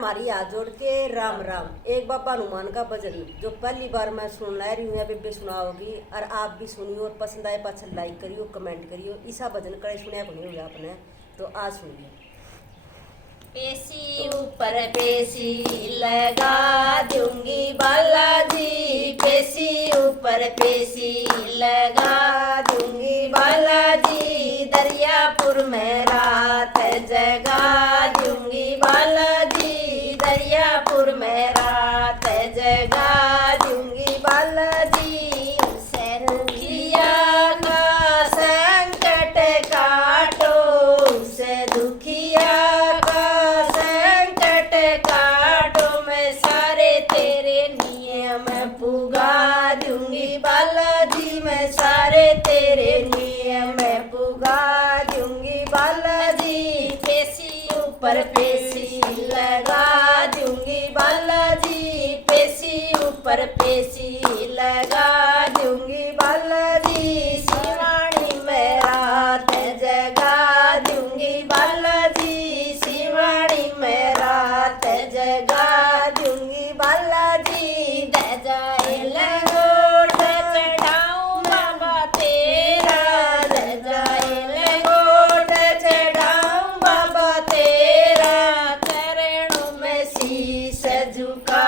हमारी हाथ जोड़ के राम राम। एक बाबा हनुमान का भजन जो पहली बार मैं सुन ला रही हूँ या बेबे सुना होगी, और आप भी सुनियो और पसंद आए पाछे लाइक करियो, कमेंट करियो। ऐसा भजन करे सुनया को नहीं होगा आपने, तो आज सुनिए। पेशी ऊपर पेशी लगा दूंगी बालाजी, पेशी ऊपर पेशी लगा दूंगी बालाजी, दरियापुर में रात जगा दूंगी बालाजी, दरियापुर में रात जगा दूंगी बालाजी। उसे दुखिया का संकट काटो, उसे दुखिया पुगा दूंगी बालाजी, मैं सारे तेरे नियम पुगा दूंगी बालाजी। पेशी ऊपर पेशी लगा दूंगी बालाजी, पेशी ऊपर पेशी लगा दूंगी बालाजी, शिवानी में रात जगा दूंगी बालाजी, शिवानी में रात जगा दूंगी बालाजी। जाए लंगोट चढ़ाऊं बाबा तेरा, जाए लंगोट चढ़ाऊं बाबा तेरा, चरणों में शीश झुका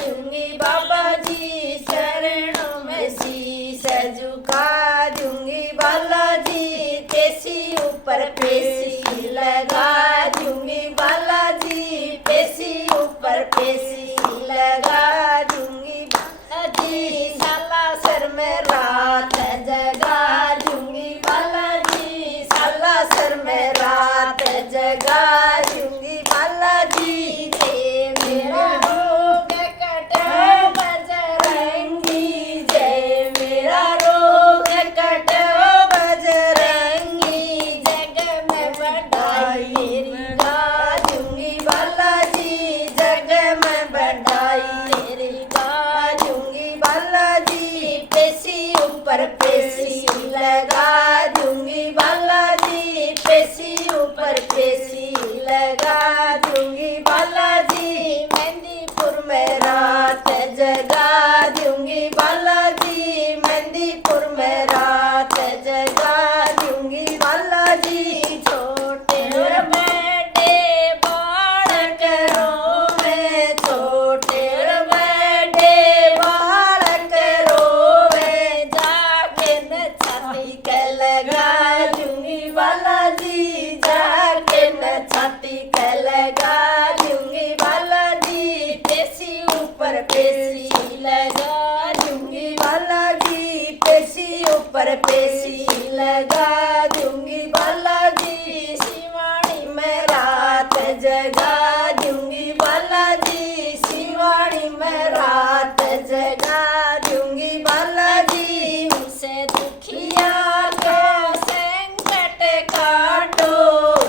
दूंगी बाबा जी, चरणों में शीश झुका दूंगी बालाजी। पेशी ऊपर पेशी लगा दूंगी बालाजी, पेशी ऊपर पेशी लगा दूंगी बालाजी, साला सर में रात जगा दूंगी बालाजी, साला सर में रात जगा दूंगी बालाजी। जय मेरा रोग कटो बजरंगी, जय मेरा रोग कटो बजरंगी, जग में बढ़ाई तेरी गा दूंगी बालाजी, जग में बढ़ाई तेरी गा दूंगी बालाजी। पेशी ऊपर पेशी लगा दूंगी बालाजी, पेशी ऊपर पेशी लगा दूंगी बालाजी, मेहंदीपुर में रात जगा दूंगी बालाजी, मेहंदीपुर में रात जगा दूंगी बालाजी। छोटे और बड़े बालक रोवे, छोटे और बड़े बालक रोवे, जाके न छाती के लगा दूंगी बालाजी, जाके न छाती के लगा दूंगी बालाजी। पेशी ऊपर पेशी लगा दूंगी बालाजी, पेशी ऊपर पेशी लगा दूंगी बालाजी, शिवानी में रात जगा दूंगी बालाजी, शिवानी में रात जगा दूंगी बालाजी। उसे दुखिया का संकट काटो,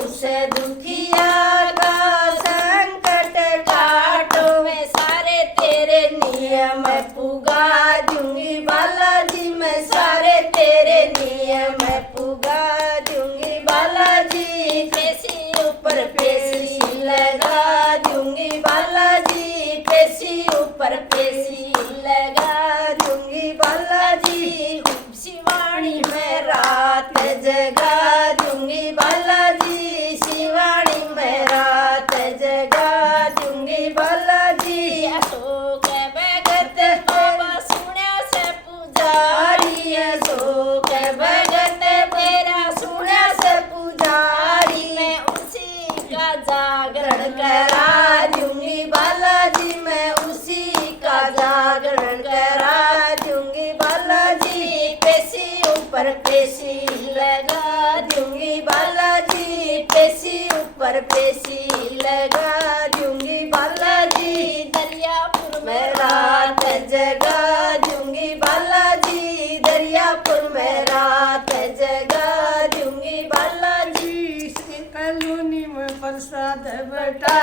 उसे दुखिया का संकट काटो, मैं सारे तेरे नियम पुगा दूंगी बालाजी, मैं सारे तेरे नियम पुगा दूंगी बालाजी। पेशी ऊपर पेशी लगा दूंगी बालाजी, पेशी ऊपर पेशी लगा दूंगी बालाजी, शिवानी में रात जगा दूंगी बालाजी, शिवानी में रात जगा दूंगी बालाजी। अशोक भगत बाबा सुना से पुजारी, अशोक भगत मेरा सुना से पुजारी, मैं उसी का जागरण करा दूंगी बालाजी, मैं उसी का जागरण करा दूंगी बालाजी। पेशी ऊपर पेशी लगा दूंगी बालाजी, पेशी ऊपर पेशी लगा दूंगी बालाजी, दरियापुर में रात जगा दूंगी बालाजी, दरियापुर में रात जगा दूंगी बालाजी। कॉलोनी में प्रसाद बटा